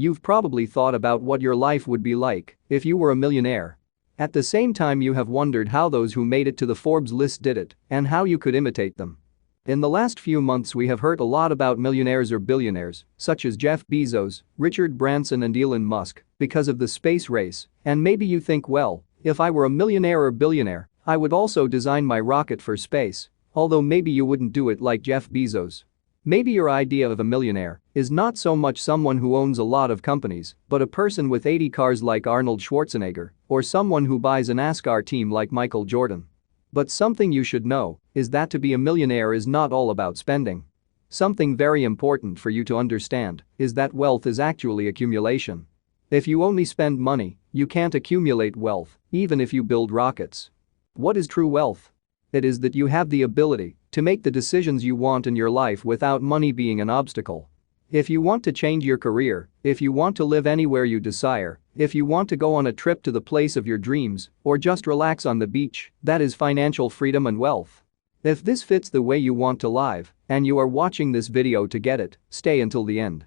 You've probably thought about what your life would be like if you were a millionaire. At the same time, you have wondered how those who made it to the Forbes list did it and how you could imitate them. In the last few months, we have heard a lot about millionaires or billionaires, such as Jeff Bezos, Richard Branson and Elon Musk, because of the space race, and maybe you think, well, if I were a millionaire or billionaire, I would also design my rocket for space, although maybe you wouldn't do it like Jeff Bezos. Maybe your idea of a millionaire is not so much someone who owns a lot of companies, but a person with 80 cars like Arnold Schwarzenegger, or someone who buys a NASCAR team like Michael Jordan. But something you should know is that to be a millionaire is not all about spending. Something very important for you to understand is that wealth is actually accumulation. If you only spend money, you can't accumulate wealth, even if you build rockets. What is true wealth? It is that you have the ability to make the decisions you want in your life without money being an obstacle. If you want to change your career, if you want to live anywhere you desire, if you want to go on a trip to the place of your dreams, or just relax on the beach, that is financial freedom and wealth. If this fits the way you want to live, and you are watching this video to get it, stay until the end.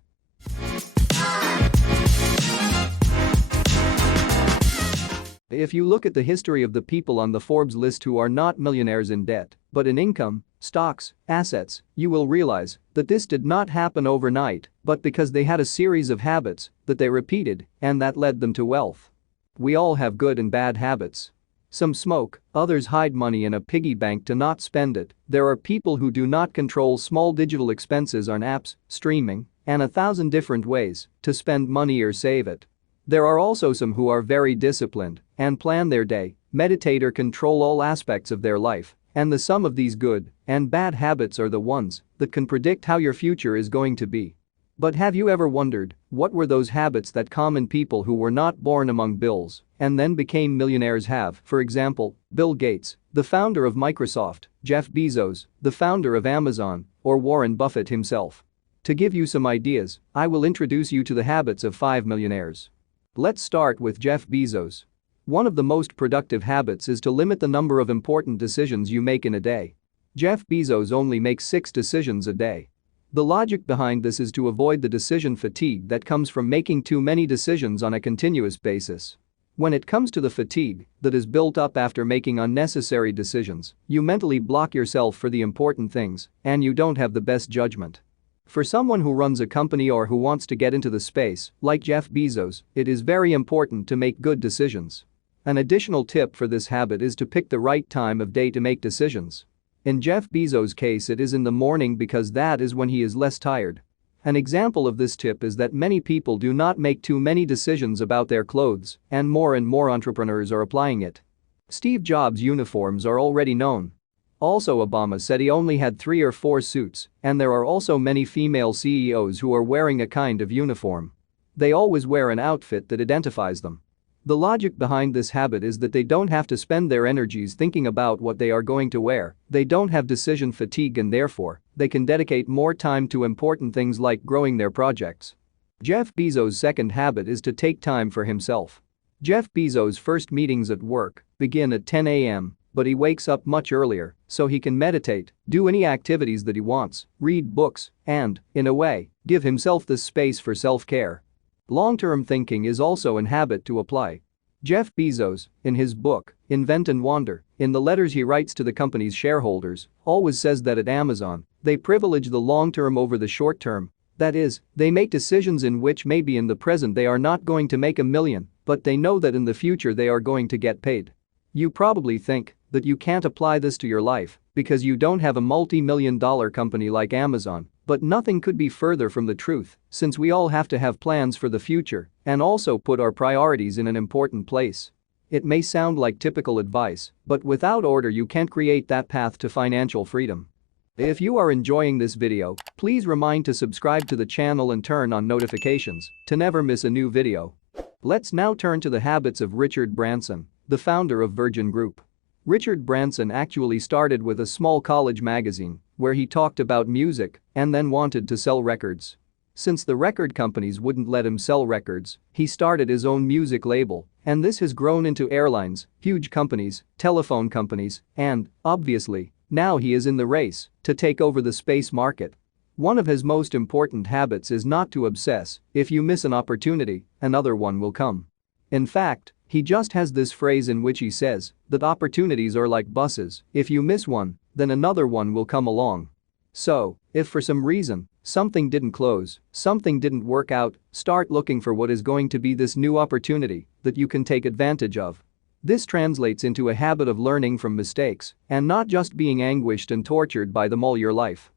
If you look at the history of the people on the Forbes list who are not millionaires in debt, but in income, stocks, assets, you will realize that this did not happen overnight, but because they had a series of habits that they repeated and that led them to wealth. We all have good and bad habits. Some smoke, others hide money in a piggy bank to not spend it. There are people who do not control small digital expenses on apps, streaming, and 1,000 different ways to spend money or save it. There are also some who are very disciplined and plan their day, meditate or control all aspects of their life, and the sum of these good and bad habits are the ones that can predict how your future is going to be. But have you ever wondered what were those habits that common people who were not born among bills and then became millionaires have? For example, Bill Gates, the founder of Microsoft, Jeff Bezos, the founder of Amazon, or Warren Buffett himself. To give you some ideas, I will introduce you to the habits of 5 millionaires. Let's start with Jeff Bezos. One of the most productive habits is to limit the number of important decisions you make in a day. Jeff Bezos only makes 6 decisions a day. The logic behind this is to avoid the decision fatigue that comes from making too many decisions on a continuous basis. When it comes to the fatigue that is built up after making unnecessary decisions, you mentally block yourself for the important things, and you don't have the best judgment. For someone who runs a company or who wants to get into the space, like Jeff Bezos, it is very important to make good decisions. An additional tip for this habit is to pick the right time of day to make decisions. In Jeff Bezos' case, it is in the morning because that is when he is less tired. An example of this tip is that many people do not make too many decisions about their clothes, and more entrepreneurs are applying it. Steve Jobs' uniforms are already known. Also, Obama said he only had 3 or 4 suits, and there are also many female CEOs who are wearing a kind of uniform. They always wear an outfit that identifies them. The logic behind this habit is that they don't have to spend their energies thinking about what they are going to wear, they don't have decision fatigue, and therefore, they can dedicate more time to important things like growing their projects. Jeff Bezos' second habit is to take time for himself. Jeff Bezos' first meetings at work begin at 10 a.m. But he wakes up much earlier so he can meditate, do any activities that he wants, read books, and, in a way, give himself the space for self-care. Long-term thinking is also an habit to apply. Jeff Bezos, in his book, Invent and Wander, in the letters he writes to the company's shareholders, always says that at Amazon, they privilege the long-term over the short-term. That is, they make decisions in which maybe in the present they are not going to make $1 million, but they know that in the future they are going to get paid. You probably think that you can't apply this to your life because you don't have a multi-million-dollar company like Amazon, but nothing could be further from the truth, since we all have to have plans for the future and also put our priorities in an important place. It may sound like typical advice, but without order you can't create that path to financial freedom. If you are enjoying this video, please remind to subscribe to the channel and turn on notifications to never miss a new video. Let's now turn to the habits of Richard Branson, the founder of Virgin Group. Richard Branson actually started with a small college magazine where he talked about music and then wanted to sell records. Since the record companies wouldn't let him sell records, he started his own music label, and this has grown into airlines, huge companies, telephone companies, and, obviously, now he is in the race to take over the space market. One of his most important habits is not to obsess. If you miss an opportunity, another one will come. In fact, he just has this phrase in which he says that opportunities are like buses. If you miss one, then another one will come along. So, if for some reason something didn't close, something didn't work out, start looking for what is going to be this new opportunity that you can take advantage of. This translates into a habit of learning from mistakes and not just being anguished and tortured by them all your life.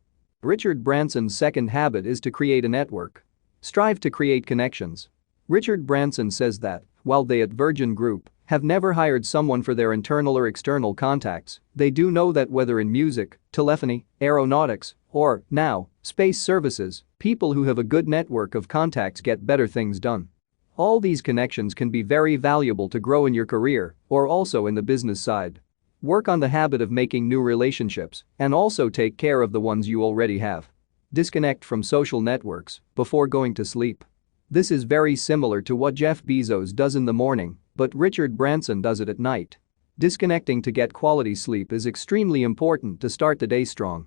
Richard Branson's second habit is to create a network. Strive to create connections. Richard Branson says that, while they at Virgin Group have never hired someone for their internal or external contacts, they do know that whether in music, telephony, aeronautics, or, now, space services, people who have a good network of contacts get better things done. All these connections can be very valuable to grow in your career or also in the business side. Work on the habit of making new relationships and also take care of the ones you already have. Disconnect from social networks before going to sleep. This is very similar to what Jeff Bezos does in the morning, but Richard Branson does it at night. Disconnecting to get quality sleep is extremely important to start the day strong.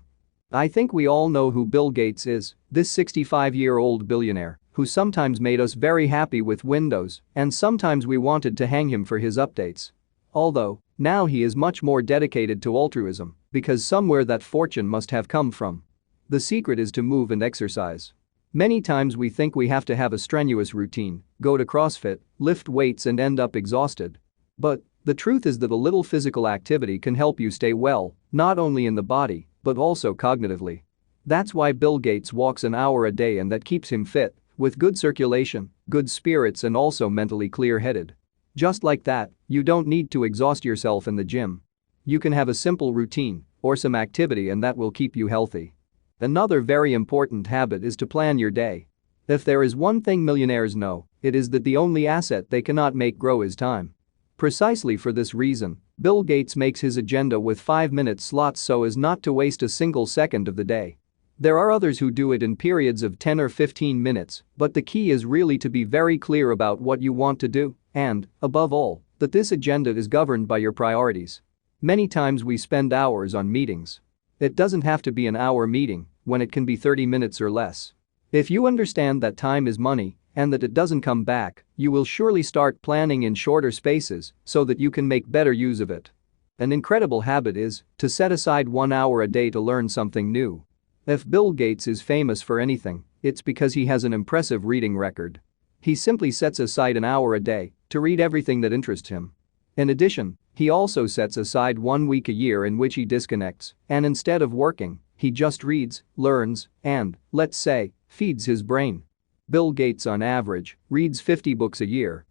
I think we all know who Bill Gates is, this 65-year-old billionaire who sometimes made us very happy with Windows and sometimes we wanted to hang him for his updates. Although, now he is much more dedicated to altruism because somewhere that fortune must have come from. The secret is to move and exercise. Many times we think we have to have a strenuous routine, go to CrossFit, lift weights and end up exhausted. But the truth is that a little physical activity can help you stay well, not only in the body, but also cognitively. That's why Bill Gates walks an hour a day and that keeps him fit, with good circulation, good spirits and also mentally clear-headed. Just like that, you don't need to exhaust yourself in the gym. You can have a simple routine or some activity and that will keep you healthy. Another very important habit is to plan your day. If there is one thing millionaires know, it is that the only asset they cannot make grow is time. Precisely for this reason, Bill Gates makes his agenda with 5-minute slots so as not to waste a single second of the day. There are others who do it in periods of 10 or 15 minutes, but the key is really to be very clear about what you want to do and, above all, that this agenda is governed by your priorities. Many times we spend hours on meetings. It doesn't have to be an hour meeting when it can be 30 minutes or less. If you understand that time is money and that it doesn't come back, you will surely start planning in shorter spaces so that you can make better use of it. An incredible habit is to set aside 1 hour a day to learn something new. If Bill Gates is famous for anything, it's because he has an impressive reading record. He simply sets aside an hour a day to read everything that interests him. In addition, he also sets aside 1 week a year in which he disconnects and instead of working, he just reads, learns, and, let's say, feeds his brain. Bill Gates on average reads 50 books a year.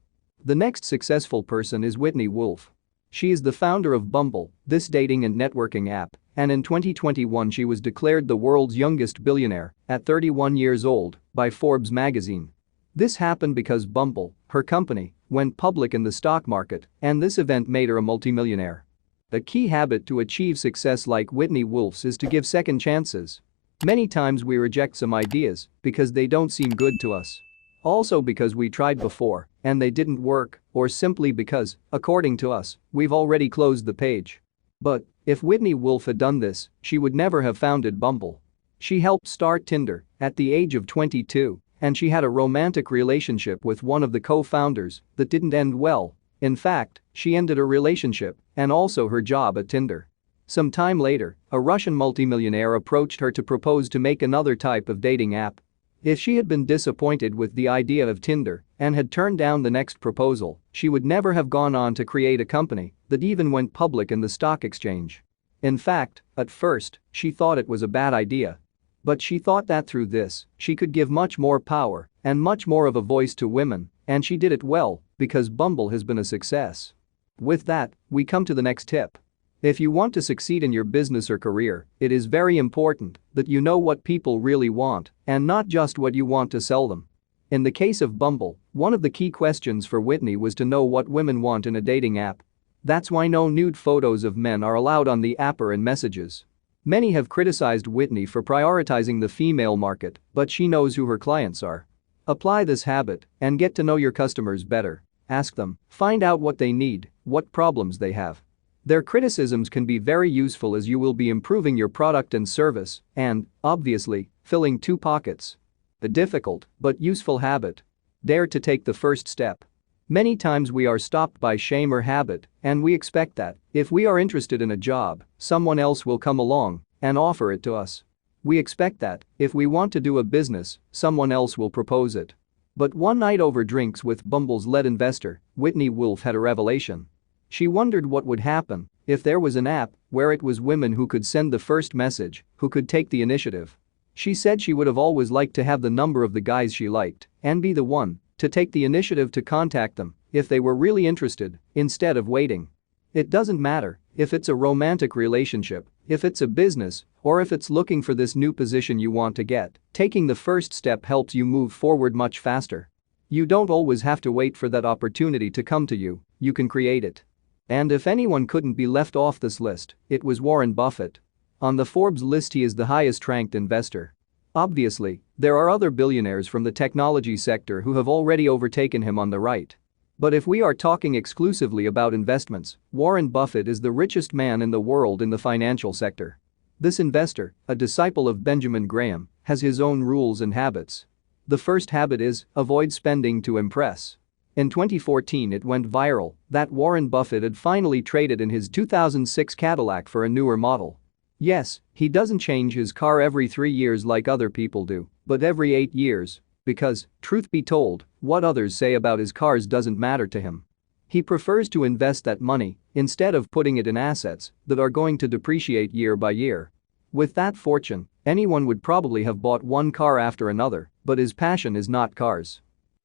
The next successful person is Whitney Wolfe. She is the founder of Bumble, this dating and networking app, and in 2021 she was declared the world's youngest billionaire at 31 years old by Forbes magazine. This happened because Bumble, her company, went public in the stock market and this event made her a multimillionaire. A key habit to achieve success like Whitney Wolfe's is to give second chances. Many times we reject some ideas because they don't seem good to us. Also because we tried before and they didn't work or simply because, according to us, we've already closed the page. But if Whitney Wolfe had done this, she would never have founded Bumble. She helped start Tinder at the age of 22 and she had a romantic relationship with one of the co-founders that didn't end well. In fact, she ended her relationship and also her job at Tinder. Some time later, a Russian multimillionaire approached her to propose to make another type of dating app. If she had been disappointed with the idea of Tinder and had turned down the next proposal, she would never have gone on to create a company that even went public in the stock exchange. In fact, at first, she thought it was a bad idea. But she thought that through this, she could give much more power and much more of a voice to women, and she did it well because Bumble has been a success. With that, we come to the next tip. If you want to succeed in your business or career, it is very important that you know what people really want and not just what you want to sell them. In the case of Bumble, one of the key questions for Whitney was to know what women want in a dating app. That's why no nude photos of men are allowed on the app or in messages. Many have criticized Whitney for prioritizing the female market, but she knows who her clients are. Apply this habit and get to know your customers better. Ask them, find out what they need, what problems they have. Their criticisms can be very useful as you will be improving your product and service and, obviously, filling two pockets. A difficult but useful habit. Dare to take the first step. Many times we are stopped by shame or habit, and we expect that, if we are interested in a job, someone else will come along and offer it to us. We expect that, if we want to do a business, someone else will propose it. But one night over drinks with Bumble's lead investor, Whitney Wolfe had a revelation. She wondered what would happen if there was an app where it was women who could send the first message, who could take the initiative. She said she would have always liked to have the number of the guys she liked and be the one to take the initiative to contact them if they were really interested, instead of waiting. It doesn't matter if it's a romantic relationship, if it's a business, or if it's looking for this new position you want to get, taking the first step helps you move forward much faster. You don't always have to wait for that opportunity to come to you, you can create it. And if anyone couldn't be left off this list, it was Warren Buffett. On the Forbes list he is the highest ranked investor. Obviously, there are other billionaires from the technology sector who have already overtaken him on the right. But if we are talking exclusively about investments, Warren Buffett is the richest man in the world in the financial sector. This investor, a disciple of Benjamin Graham, has his own rules and habits. The first habit is, avoid spending to impress. In 2014 it went viral that Warren Buffett had finally traded in his 2006 Cadillac for a newer model. Yes, he doesn't change his car every 3 years like other people do, but every 8 years. Because, truth be told, what others say about his cars doesn't matter to him. He prefers to invest that money instead of putting it in assets that are going to depreciate year by year. With that fortune, anyone would probably have bought one car after another, but his passion is not cars.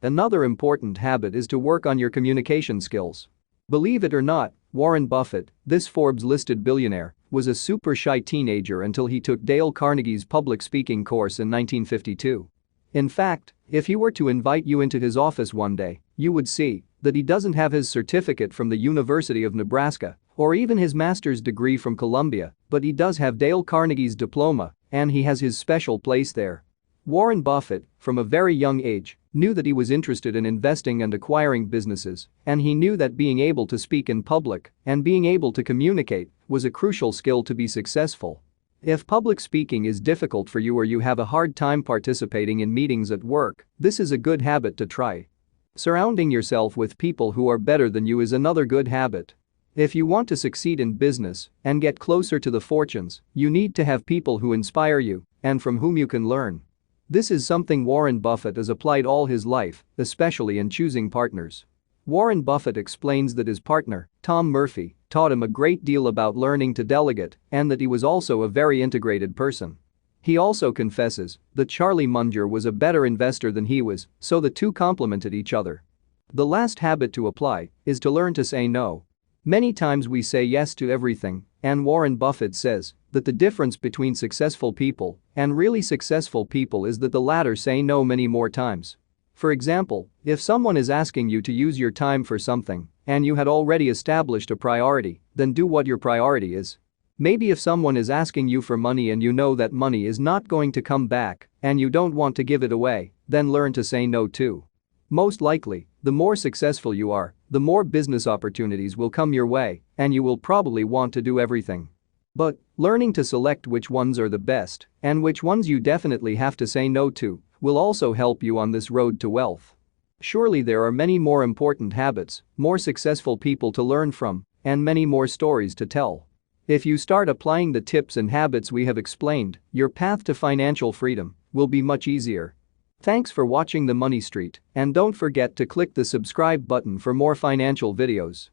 Another important habit is to work on your communication skills. Believe it or not, Warren Buffett, this Forbes-listed billionaire, was a super shy teenager until he took Dale Carnegie's public speaking course in 1952. In fact, if he were to invite you into his office one day, you would see that he doesn't have his certificate from the University of Nebraska or even his master's degree from Columbia, but he does have Dale Carnegie's diploma and he has his special place there. Warren Buffett, from a very young age, knew that he was interested in investing and acquiring businesses, and he knew that being able to speak in public and being able to communicate was a crucial skill to be successful. If public speaking is difficult for you or you have a hard time participating in meetings at work, this is a good habit to try. Surrounding yourself with people who are better than you is another good habit. If you want to succeed in business and get closer to the fortunes, you need to have people who inspire you and from whom you can learn. This is something Warren Buffett has applied all his life, especially in choosing partners. Warren Buffett explains that his partner, Tom Murphy, taught him a great deal about learning to delegate and that he was also a very integrated person. He also confesses that Charlie Munger was a better investor than he was, so the two complemented each other. The last habit to apply is to learn to say no. Many times we say yes to everything, and Warren Buffett says that the difference between successful people and really successful people is that the latter say no many more times. For example, if someone is asking you to use your time for something and you had already established a priority, then do what your priority is. Maybe if someone is asking you for money and you know that money is not going to come back and you don't want to give it away, then learn to say no too. Most likely, the more successful you are, the more business opportunities will come your way and you will probably want to do everything. But learning to select which ones are the best and which ones you definitely have to say no to will also help you on this road to wealth. Surely there are many more important habits, more successful people to learn from, and many more stories to tell. If you start applying the tips and habits we have explained, your path to financial freedom will be much easier. Thanks for watching The Money Street, and don't forget to click the subscribe button for more financial videos.